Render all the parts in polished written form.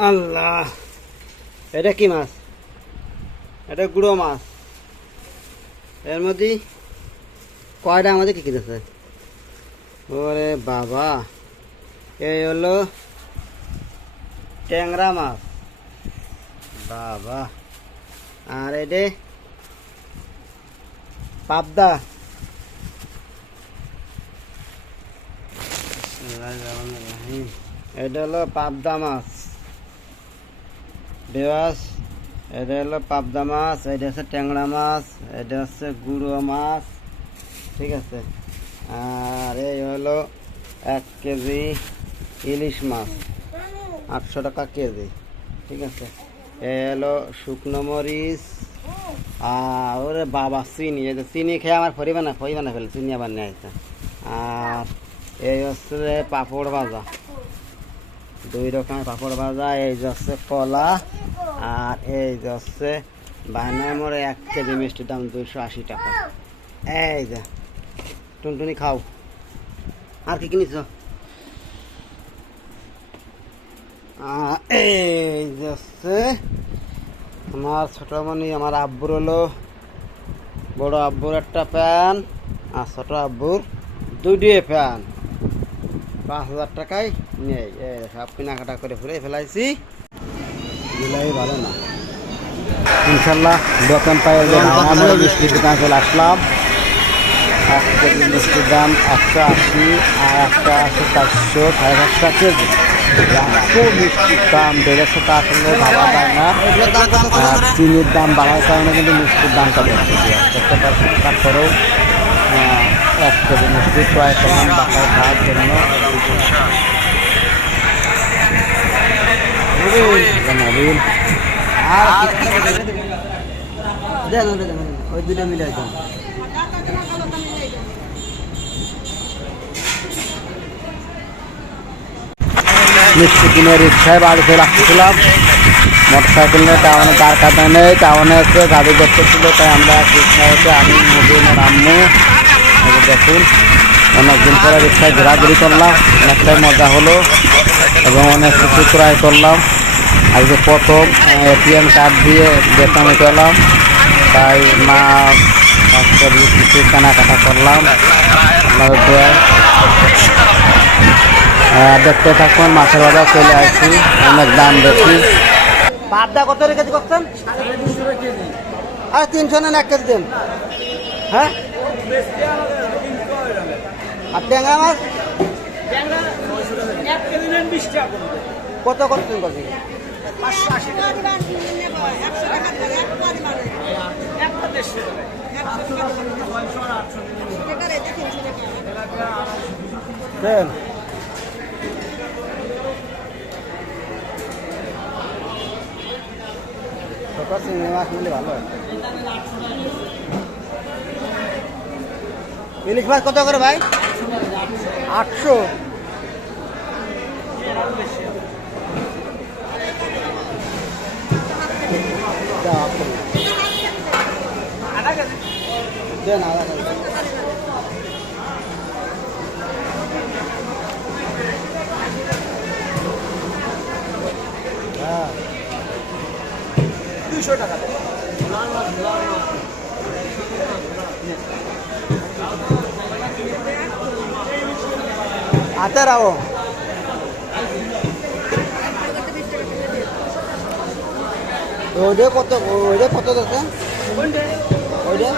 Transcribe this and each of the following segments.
আল্লাহ, এটা কি মাছ? এটা গুঁড়ো মাছ। এর মধ্যে কয়টা আমাদের কি কিনেছে? ওরে বাবা, এই হলো ট্যাংরা মাছ। বাবা, আর এটা পাবদা। এটা হলো পাবদা মাছ। বেবাস, এটা হলো পাবদা মাছ, এটা হচ্ছে ট্যাংরা মাছ, এটা হচ্ছে গুঁড়ো মাছ, ঠিক আছে। আর এই হলো 1 কেজি ইলিশ মাছ, 800 টাকা কেজি, ঠিক আছে। এই হলো শুকনো মরিচ। আর ওরে বাবা, চিনি, এই যে চিনি খেয়ে আমার ফরি বানা ফেলে, চিনি আবার নিয়ে আসছে। আর এই হচ্ছে পাঁপড় ভাজা, 2 রকমের পাঁপড় ভাজা। এই যে হচ্ছে কলা। আর এই যে হচ্ছে বায়নায় মোড়ে 1 কেজি মিষ্টির দাম 280 টাকা। এই যে টুনটুনি খাও। আর কি কিনিস? এই যে হচ্ছে আমার ছোটমণি, আমার আব্বুর হলো বড় আব্বুর একটা প্যান, আর ছোট আব্বুর 2টি প্যান। 5000 টাকায় নেই। সব কেনাকাটা করে ঘুরে ফেলাইছি। দিলাই ভালো না, ইনশাল্লাহ দোকান পাই। মিষ্টির দোকান চলে আসলাম। 1 কেজি মিষ্টির দাম 180, আর একটা আছে 400, 550 টাকা কেজি। মিষ্টির দাম বেড়েছে, তা আসলে ভাবা যায় না। চিনির দাম বাড়ার কারণে কিন্তু মিষ্টির দামটা বেড়েছে। দেখতে পাচ্ছেন, তারপরেও 1 কেজি মিষ্টি ক্রয় করলাম বাসায় খাওয়ার জন্য। ওই 2টা মিলে মিষ্টি কিনে রিক্সায় বাড়িতে রাখছিলাম। মোটরসাইকেল নিয়ে টাউনে, তার কাটা নেই, টাউনে এসে গাড়ি দেখতেছিল, তাই আমরা রিক্সায় এসে আমি মুদিনের আম্মু। দেখুন, অনেকদিন পরে রিক্সায় ঘোরাঘুরি করলাম, অনেকটাই মজা হলো এবং অনেক কিছু ক্রয় করলাম। আজকে প্রথম এটিএম কার্ড দিয়ে বেতন পেলাম, তাই মা কিছু কেনাকাটা করলাম। দেখতে থাকুন, মাছের বাজার চলে আসছি, অনেক দাম বেশি। পাবদা কত রেখে করছেন? আর 300 নেন, 1 কেজি দেন। হ্যাঁ, আর ট্যাংরা মাছ কত করছেন? কত? 580 দেন। ইলিশ মাছ কত করে ভাই? 800। দেন আধা কেজি। হ্যাঁ, 200 টাকা। আতে রাও। ওইটা কত? ওইটা কত আছে? ওইটা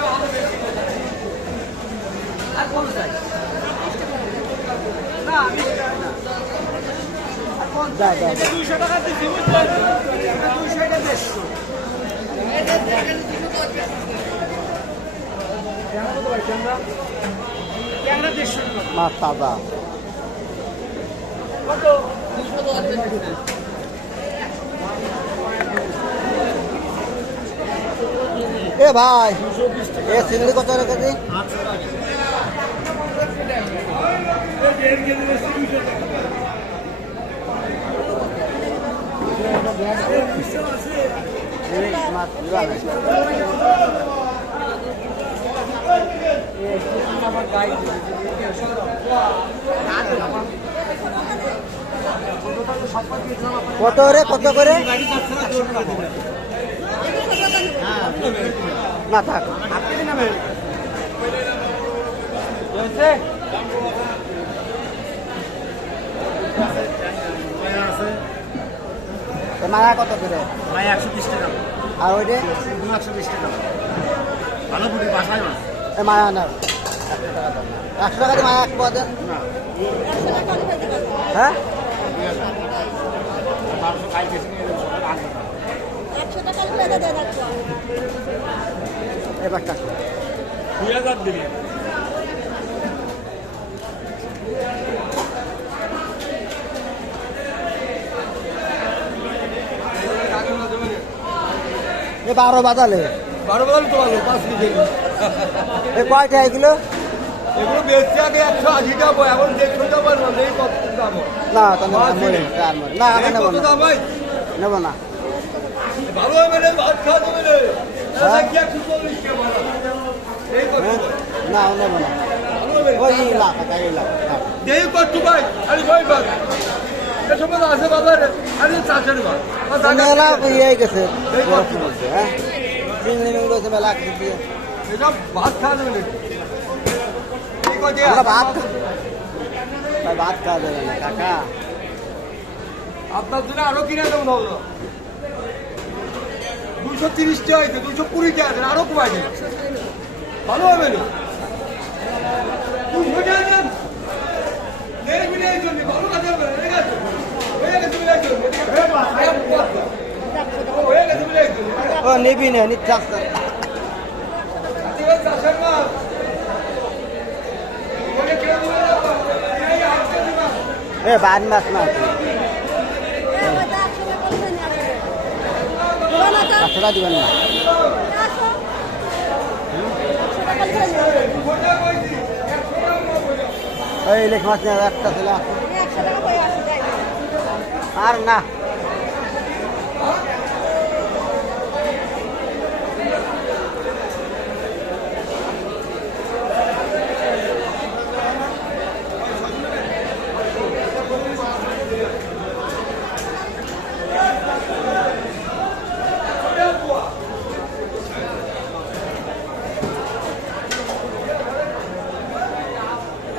যা 200 টাকা দিচ্ছি, 200 এটা 150। মাছ তাজা কত? এ ভাই, এ চিংড়ি কত রেখেছি? কত রে কত করে? না থাক মায়া কত করে? মায়া 120 টাকা। আর ওইটা 120 টাকা। ভালো পুরি বাসায় মাছ। মায়া না 100 টাকা দিয়ে মায়া এক পাওয়া দেন। হ্যাঁ 1200 কাল কেটে নিয়ে যাবো সকাল 8 টাকা। 100 টাকা করে দেন একটা। এবার টাকা 2000 দিবি। এ 12 বাজালে 12 বল তো ভালো 5 কেজি। এ কয়টা এগুলো? এগুলো বেচতে আগে 180 টাকা এখন 150 টাকা পারবো এই কত দাম? না তাহলে না আমি নেবো কত না দাম ভাই? নেবো না। ভালো হবে রে ভাত খাওয়া যাবে রে। হ্যাঁ? কি 140 টাকা ভাড়া। এই কত হ্যাঁ? না আমি নেবো না ভালো হবে। ওই লাখ টাকা এই লাখ দেই কত ভাই? আরে ভাই ভাই। এসব তো আছে বাজারে। আরে চাচের ভাই। মেলা ইয়ে গেছে হ্যাঁ চিংড়ি মিংড়ি হয়েছে মেলা দিয়ে এটা ভাত খাওয়া যাবে নাকি? এই কত আমরা ভাত ভাই ভাত খাওয়া যাবে না কাকা। আপনার জন্য আরো কিনে দেবো না 230 টাকা আছে 220 টাকা আছে আরো কমাই দেন ভালো হবে না 200 টাকা দেন এই বিলের জন্য ভালো কাজ হবে ঠিক আছে হয়ে গেছে বিলের জন্য হয়ে গেছে বিলের জন্য ও নিবি না নিতে আসতে ঠিক আছে আসেন না বলে কেউ দিবে না এই আসছে দিবা এ বাদ মাছ না টাকা দিবেন না ওই ইলিশ মাছ নিয়ে একটা ছিল আর না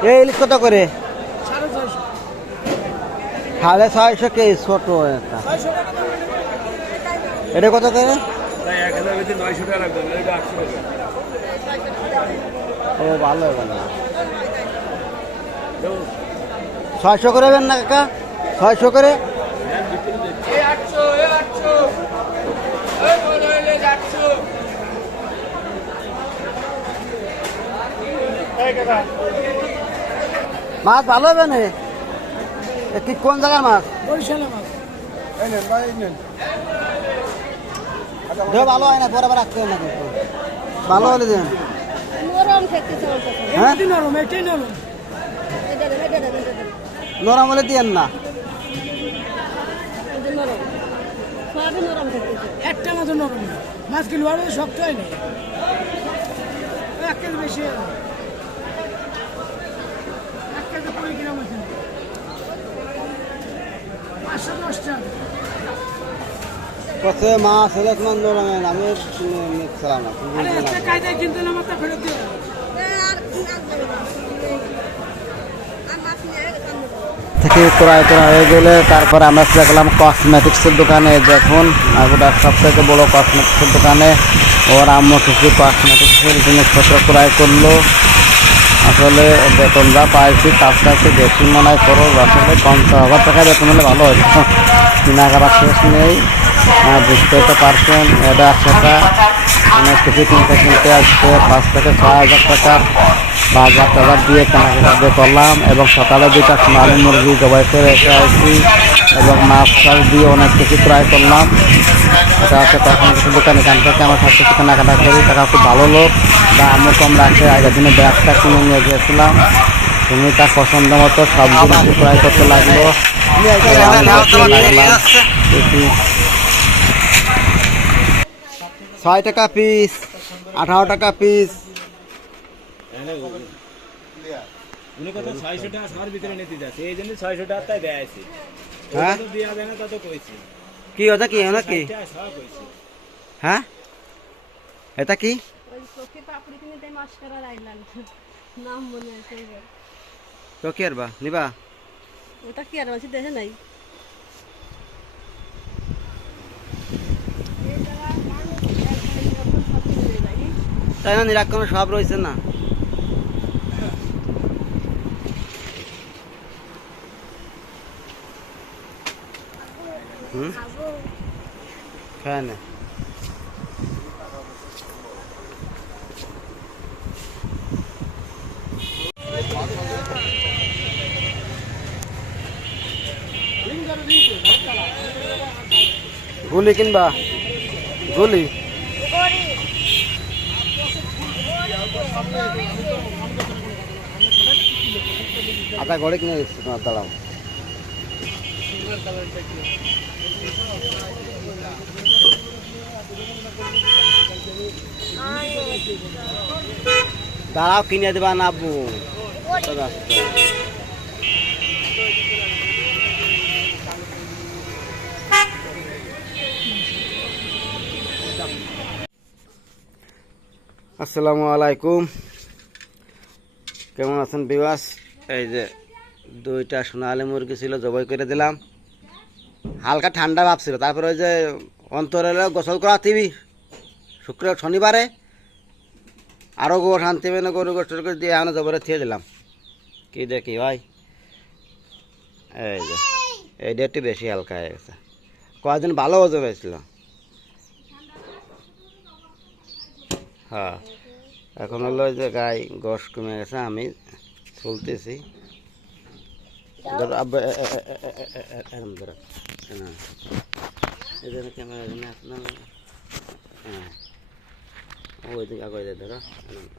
এই ইলিশ কত করে? 650 কে ছোট একটা এটা কত করে? 900 টাকা লাগবে এটা 800 টাকা ও ভালো হবে না 600 করে দেবেন না কাকা 600 করে এই 800 এই 800 এই বলো এই 800 এই কাকা মাছ ভালো হবে না এ কি কোন জায়গার মাছ? বরিশালের মাছ। এই নেন ভাই নেন দেহ ভালো হয় না বরাবর রাখতে হয় না কিন্তু ভালো হলে দেন নরম খেতেছে ওটা। হ্যাঁ নরম, এটাই নরম। এটা দেন। নরম হলে দিয়েন না এটা নরম। সবই নরম খেতেছে। একটা মাত্র নরম না। মাছ কিলো আর শক্ত হয় না 1 কেজি বেশি 1 কেজি 20 গ্রাম আছে 510 টাকা কত মাছ হলে তোমার নরম হয় না আমি নিচ্ছিলাম না আরে একটা কায়দায় কিনতে না মাথা ফেরত দিয়ে দাও। থেকে ক্রয় করা হয়ে গেলে তারপরে আমরা চলে গেলাম কসমেটিক্সের দোকানে। দেখুন ওটা সব থেকে বড় কসমেটিক্সের দোকানে ওর আম্মু কিছু কসমেটিক্সের জিনিসপত্র ক্রয় করলো। আসলে বেতন যা পাইছি তার কাছে বেশি মনে হয় খরচ আসলে 50,000 টাকা বেতন হলে ভালো হতো কেনাকাটা শেষ নেই বুঝতে তো পারছেন এটা সেটা অনেক কিছু কিনতে আসছে 5 থেকে 6,000 টাকার বাজার টাজার দিয়ে কেনাকাটা করলাম এবং সকালে 2টা সোনালী মুরগি জবাই করে রেখে আসছি এবং মাছ টাছ দিয়ে অনেক কিছু ক্রয় করলাম। এটা হচ্ছে তখন কিছু দোকানে এখান থেকে আমার কাছে কেনাকাটা করি টাকা খুব ভালো লোক দামও কম রাখে আগের দিনে ব্যাগটা কিনে নিয়ে গিয়েছিলাম তুমি তার পছন্দ মতো সব জিনিস ক্রয় করতে লাগলো 6 টাকা পিস 18 টাকা পিস উনি কত 600 টাকা সবার ভিতরে নিতে যাচ্ছে এই জন্য 600 টাকা তাই দেয় আছে হ্যাঁ দিয়া দেয় না তা তো কইছি কি ওটা কি ওটা কি সব কইছি হ্যাঁ এটা কি ওই চোখে পাপড়ি কিনে তাই মাস্কারা রাইলাম নাম মনে আছে এবার। তো কি আর বা নিবা ওটা কি আর আছে দেখে নাই এই জায়গা মানুষ একদম সব কিনে যায় তাই না নিরাক্ষণ সব রয়েছে না হুম খায় না গুলি কিনবা গুলি আটা ঘরে কিনে দিচ্ছি তোমার দাঁড়াও দাঁড়াও কিনে দেবা না আব্বু আসসালামু আলাইকুম কেমন আছেন বিবাস এই যে দুইটা সোনালী মুরগি ছিল জবাই করে দিলাম হালকা ঠান্ডা ভাব ছিল তারপরে ওই যে অন্তরালে গোসল করা দিবি শনিবারে আরও গো শান্তি পেনে গরু গোসল করে দিয়ে এখন জবরে থিয়ে দিলাম কি দেখি ভাই এই যে এইটা একটু বেশি হালকা হয়ে গেছে কয়েকদিন ভালো ওজন হয়েছিল হ্যাঁ এখন হলো ওই যে গায়ে গোশ কমে গেছে আমি চলতেছি ওই দিকে আগে ধরো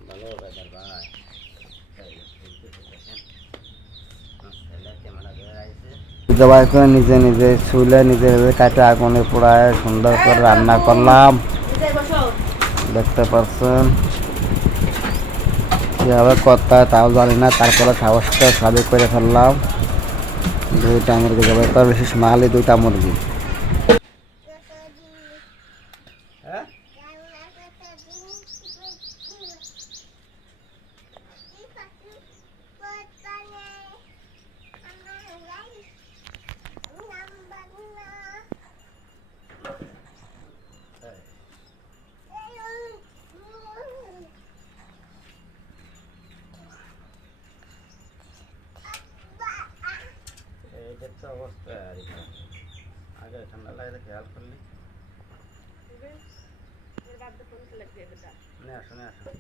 ভালো ভাই জবাই করে নিজে নিজে ছুলে নিজে কাটে আগুনে পোড়ায় সুন্দর করে রান্না করলাম দেখতে পাচ্ছেন কীভাবে করতে হয় তাও জানি না তারপরে সাহসটা সাবে করে ফেললাম দুইটা মুরগি জবাই করে বেশি মালি দুইটা মুরগি অবস্থা আগে ঠান্ডা লাগে খেয়াল করলি আসো আসো